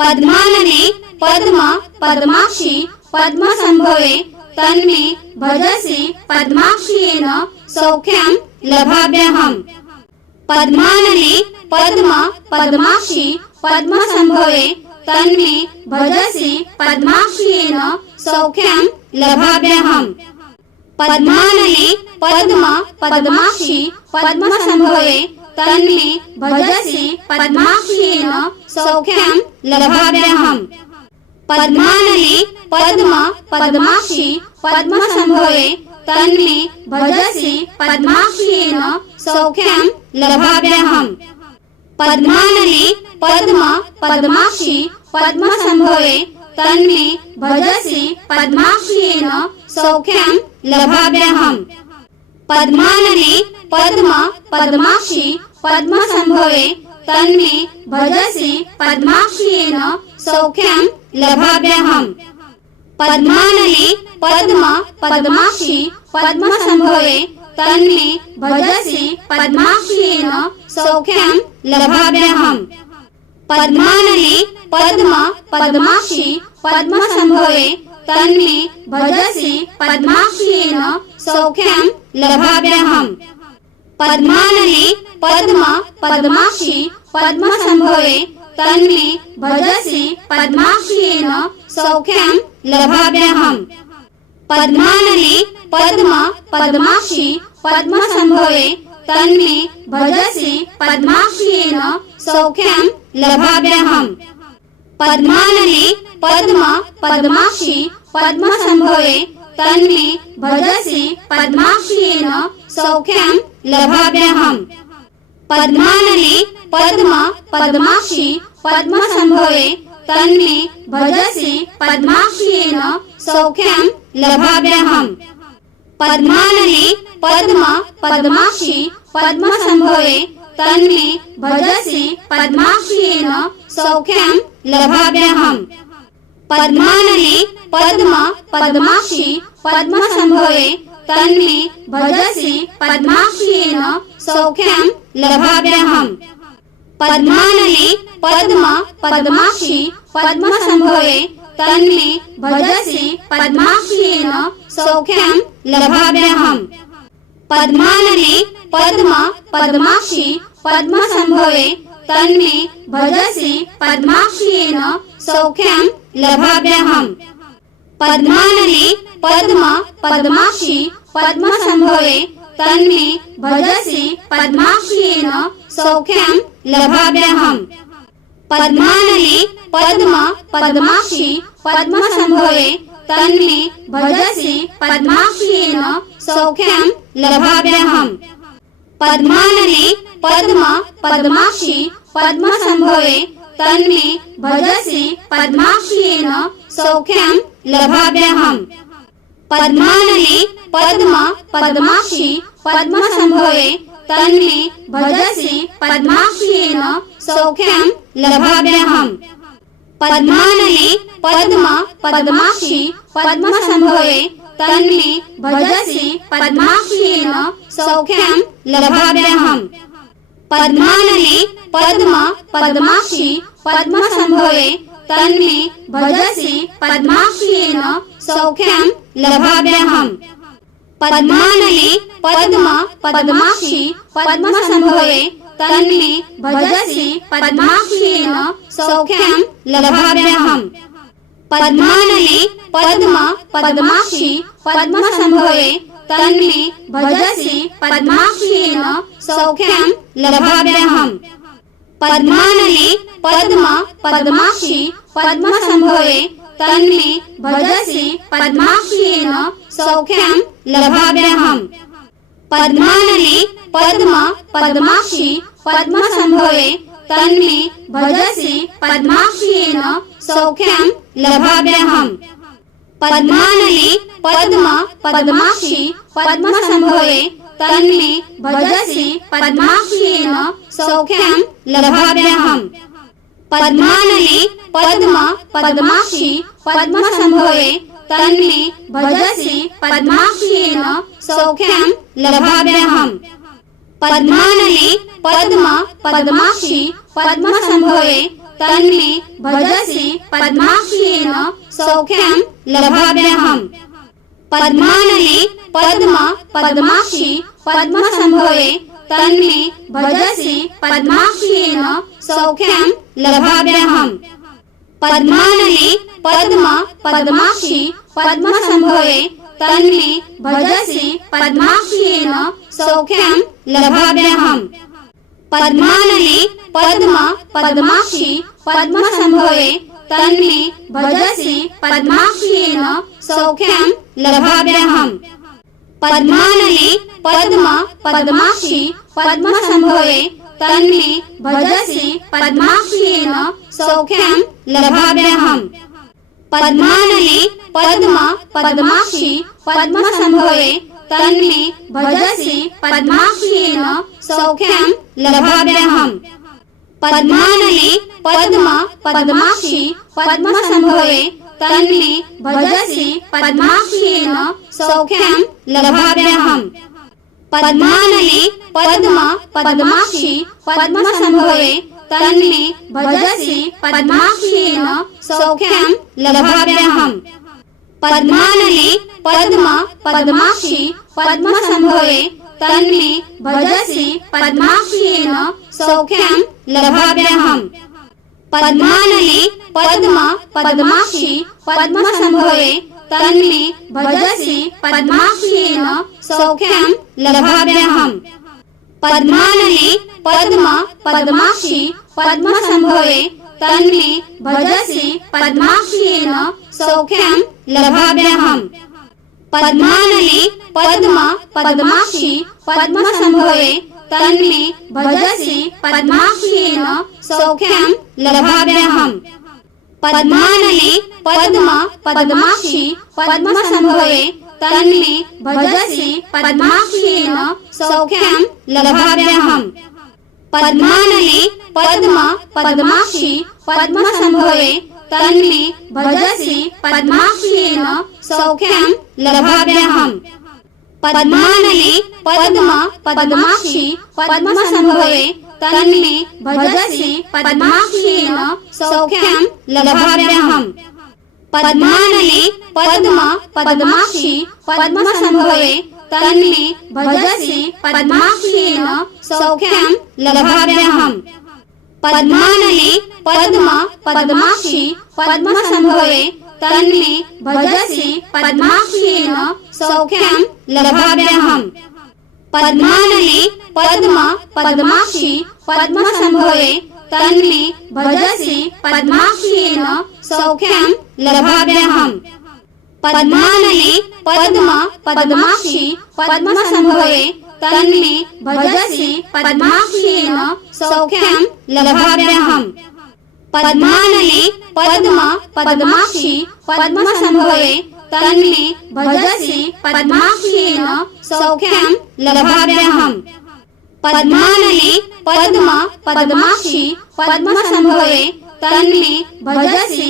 पद्मानने पद्म पद्माक्षी पद्मसंभवे तन्मे भजसि पद्माक्षीयेन सौख्यं लभाम्यहम्। पद्मानने पद्म पद्माक्षी पद्मसंभवे तन्मे भजसि पद्माक्षीयेन सौख्यं लभाम्यहम्। पद्मानने पद्म पद्माक्षी पद्मसंभवे तन्मे भजसि पद्माक्षीयेन सौख्यं लभाम्यहम्। पद्मानने पद्म पद्माक्षी पद्मसंभवे तन्मे भजसि पद्माक्षीयेन सौख्यं लभाम्यहम्। पद्मानने पद्म पद्माक्षी पद्मसंभवे तन्मे भजसि पद्माक्षीयेन सौख्यं लभाम्यहम्। पद्मानने पद्म पद्माक्षी पद्मसंभवे तन्मे भजसि पद्माक्षीयेन सौख्यं लभाम्यहम्। पद्मानने पद्म पद्माक्षी पद्मसंभवे तन्मे भजसि पद्माक्षीयेन सौख्यं लभाम्यहम्। पद्मानने पद्म पद्माक्षी पद्मसंभवे तन्मे भजसि पद्माक्षीयेन सौख्यं लभाम्यहम्। पद्मानने पद्म पद्माक्षी पद्मसंभवे तन्मे भजसि पद्माक्षीयेन सौख्यं लभाम्यहम्। पद्मानने पद्म पद्माक्षी पद्मसंभवे तन्मे भजसि पद्माक्षीयेन सौख्यं लभाम्यहम्। पद्मानने पद्म पद्माक्षी पद्मसंभवे तन्मे भजसि पद्माक्षीयेन सौख्यं लभाम्यहम्। पद्मानने पद्म पद्माक्षी पद्मसंभवे तन्मे भजसि पद्माक्षीयेन सौख्यं लभाम्यहम्। पद्मानने पद्म पद्माक्षी पद्मसंभवे तन्मे भजसि पद्माक्षीयेन सौख्यं लभाम्यहम्। पद्मानने पद्म पद्माक्षी पद्मसंभवे तन्मे भजसि पद्माक्षीयेन सौख्यं लभाम्यहम्। पद्मानने पद्म पद्माक्षी पद्मसंभवे तन्मे भजसि पद्माक्षीयेन सौख्यं लभाम्यहम्। पद्मानने पद्म पद्माक्षी पद्मसंभवे तन्मे भजसि पद्माक्षीयेन सौख्यं लभाम्यहम्। पद्मानने पद्म पद्माक्षी पद्मसंभवे तन्मे भजसि पद्माक्षीयेन सौख्यं लभाम्यहम्। पद्मानने पद्म पद्माक्षी पद्मसंभवे तन्मे भजसि पद्माक्षीयेन सौख्यं लभाम्यहम्। पद्मानने पद्म पद्माक्षी पद्मसंभवे तन्मे भजसि पद्माक्षीयेन सौख्यं लभाम्यहम्। पद्मानने पद्म पद्माक्षी पद्मसंभवे तन्मे भजसि पद्माक्षीयेन सौख्यं लभाम्यहम्। पद्मानने पद्म पद्माक्षी पद्मसंभवे तन्मे भजसि पद्माक्षीयेन सौख्यं लभाम्यहम्। पद्मानने पद्म पद्माक्षी पद्मसंभवे तन्मे भजसि पद्माक्षीयेन सौख्यं लभाम्यहम्। पद्मानने पद्म पद्माक्षी पद्मसंभवे तन्मे भजसि पद्माक्षीयेन सौख्यं लभाम्यहम्। पद्मानने पद्म पद्माक्षी पद्मसंभवे तन्मे भजसि पद्माक्षीयेन सौख्यं लभाम्यहम्। पद्मानने पद्म पद्माक्षी पद्मसंभवे तन्मे भजसि पद्माक्षीयेन सौख्यं लभाम्यहम्। पद्मानने पद्म पद्माक्षी पद्मसंभवे तन्मे भजसि पद्माक्षीयेन सौख्यं लभाम्यहम्। पद्मानने पद्म पद्माक्षी पद्मसंभवे तन्मे भजसि पद्माक्षीयेन सौख्यं लभाम्यहम्। पद्मानने पद्म पद्माक्षी पद्मसंभवे तन्मे भजसि पद्माक्षीयेन सौख्यं लभाम्यहम्। पद्मानने पद्म पद्माक्षी पद्मसंभवे तन्मे भजसे पद्माक्षियेन सौख्यं लभाम्यहम्। पद्मानने पद्म पद्माक्षि पद्मसंभवे तन्मे भजसे पद्माक्षियेन सौख्यं लभाम्यहम्। पद्मानने पद्म पद्माक्षि पद्मसंभवे तन्मे भजसे पद्माक्षियेन सौख्यं लभाम्यहम्। पद्मानने पद्म पद्माक्षि पद्मसंभवे तन्मे भजसे पद्माक्षियेन सौख्यं लभाम्यहम्। पद्मानने पद्म पद्माक्षि पद्मसंभवे तन्मे भजसे पद्माक्षियेन सौख्यं लभाम्यहम्। पद्मानने पद्म पद्माक्षि पद्मसंभवे तन्मे भजसे पद्माक्षियेन सौख्यं लभाम्यहम्। पद्मानने पद्म पद्माक्षि पद्मसंभवे तन्मे भजसे पद्माक्षियेन सौख्यं लभाम्यहम्। पद्मानने पद्म पद्माक्षि पद्मसंभवे तन्मे भजसे पद्माक्षियेन सौख्यं लभाम्यहम्। पद्मानने पद्म पद्माक्षि पद्मसंभवे तन्मे भजसे पद्माक्षियेन सौख्यं लभाम्यहम्। पद्मानने पद्म पद्माक्षि पद्मसंभवे तन्मे भजसे पद्माक्षियेन सौख्यं लभाम्यहम्। पद्मानने पद्म पद्माक्षि पद्मसंभवे तन्मे भजसे पद्माक्षियेन सौख्यं लभाम्यहम्। पद्मानने पद्म पद्माक्षि पद्मसंभवे तन्मे भजसे पद्माक्षियेन सौख्यं लभाम्यहम्। पद्मानने पद्म पद्माक्षि पद्मसंभवे तन्मे भजसे पद्माक्षियेन सौख्यं लभाम्यहम्। पद्मानने पद्म पद्माक्षि पद्मसंभवे तन्मे भजसे पद्माक्षियेन सौख्यं लभाम्यहम्। पद्मानने पद्म पद्माक्षि पद्मसंभवे तन्मे भजसे पद्माक्षियेन सौख्यं लभाम्यहम्। पद्मानने पद्म पद्माक्षि पद्मसंभवे तन्मे भजसे पद्माक्षियेन सौख्यं लभाम्यहम्। पद्मानने पद्म पद्माक्षि पद्मसंभवे तन्मे भजसे पद्माक्षियेन सौख्यं लभाम्यहम्। पद्मानने पद्म पद्माक्षि पद्मसंभवे तन्मे भजसे पद्माक्षियेन सौख्यं लभाम्यहम्। पद्मानने पद्म पद्माक्षि पद्मसंभवे तन्मे भजसे पद्माक्षियेन सौख्यं लभाम्यहम्। पद्मानने पद्म पद्माक्षि पद्मसंभवे तन्मे भजसे पद्माक्षियेन सौख्यं लभाम्यहम्। पद्मानने पद्म पद्माक्षि पद्मसंभवे तन्मे भजसे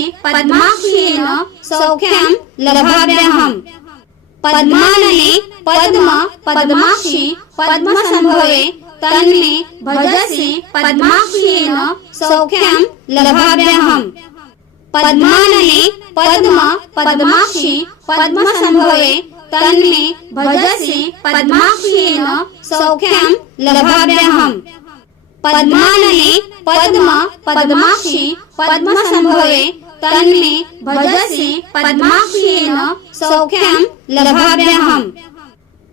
पद्माक्षियेन सौख्यं लभाम्यहम्। पद्मानने पद्म पद्माक्षि पद्मसंभवे तन्मे भजसे पद्माक्षियेन सौख्यं लभाम्यहम्। पद्मानने पद्म पद्माक्षि पद्मसंभवे तन्मे भजसे पद्माक्षियेन सौख्यं लभाम्यहम्। पद्मानने पद्म पद्माक्षि पद्मसंभवे तन्मे भजसे पद्माक्षियेन सौख्यं लभाम्यहम्।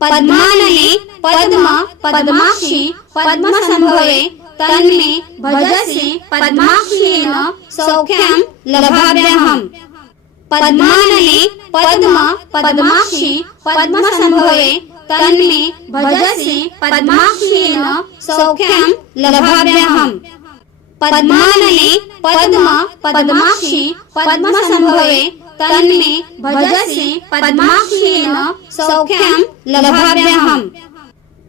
पद्मानने पद्म पद्माक्षि पद्मसंभवे तन्मे भजसे पद्माक्षियेन सौख्यं लभाम्यहम्। पद्मानने पद्म पद्माक्षि पद्मसंभवे तन्मे भजसे पद्माक्षियेन सौख्यं लभाम्यहम्। पद्मानने पद्म पद्माक्षि पद्मसंभवे तन्मे भजसे पद्माक्षियेन सौख्यं लभाम्यहम्।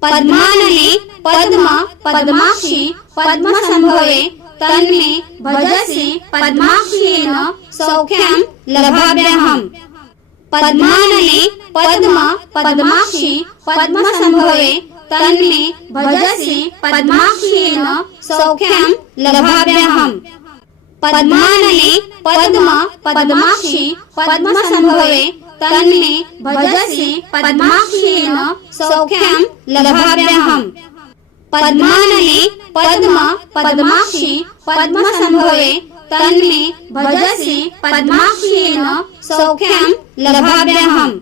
पद्मानने पद्म पद्माक्षि पद्मसंभवे तन्मे भजसे पद्माक्षियेन सौख्यं लभाम्यहम्। पद्मानने पद्म पद्माक्षि पद्मसंभवे तन्मे भजसे पद्माक्षियेन सौख्यं लभाम्यहम्। पद्मानने पद्म पद्माक्षी पद्मसंभवे तन्मे भजसे पद्माक्षीण सौख्यं लभाम्यहम्। पद्मानने पद्म पद्माक्षी पद्मसंभवे तन्मे भजसे पद्माक्षीण सौख्यं लभाम्यहम्।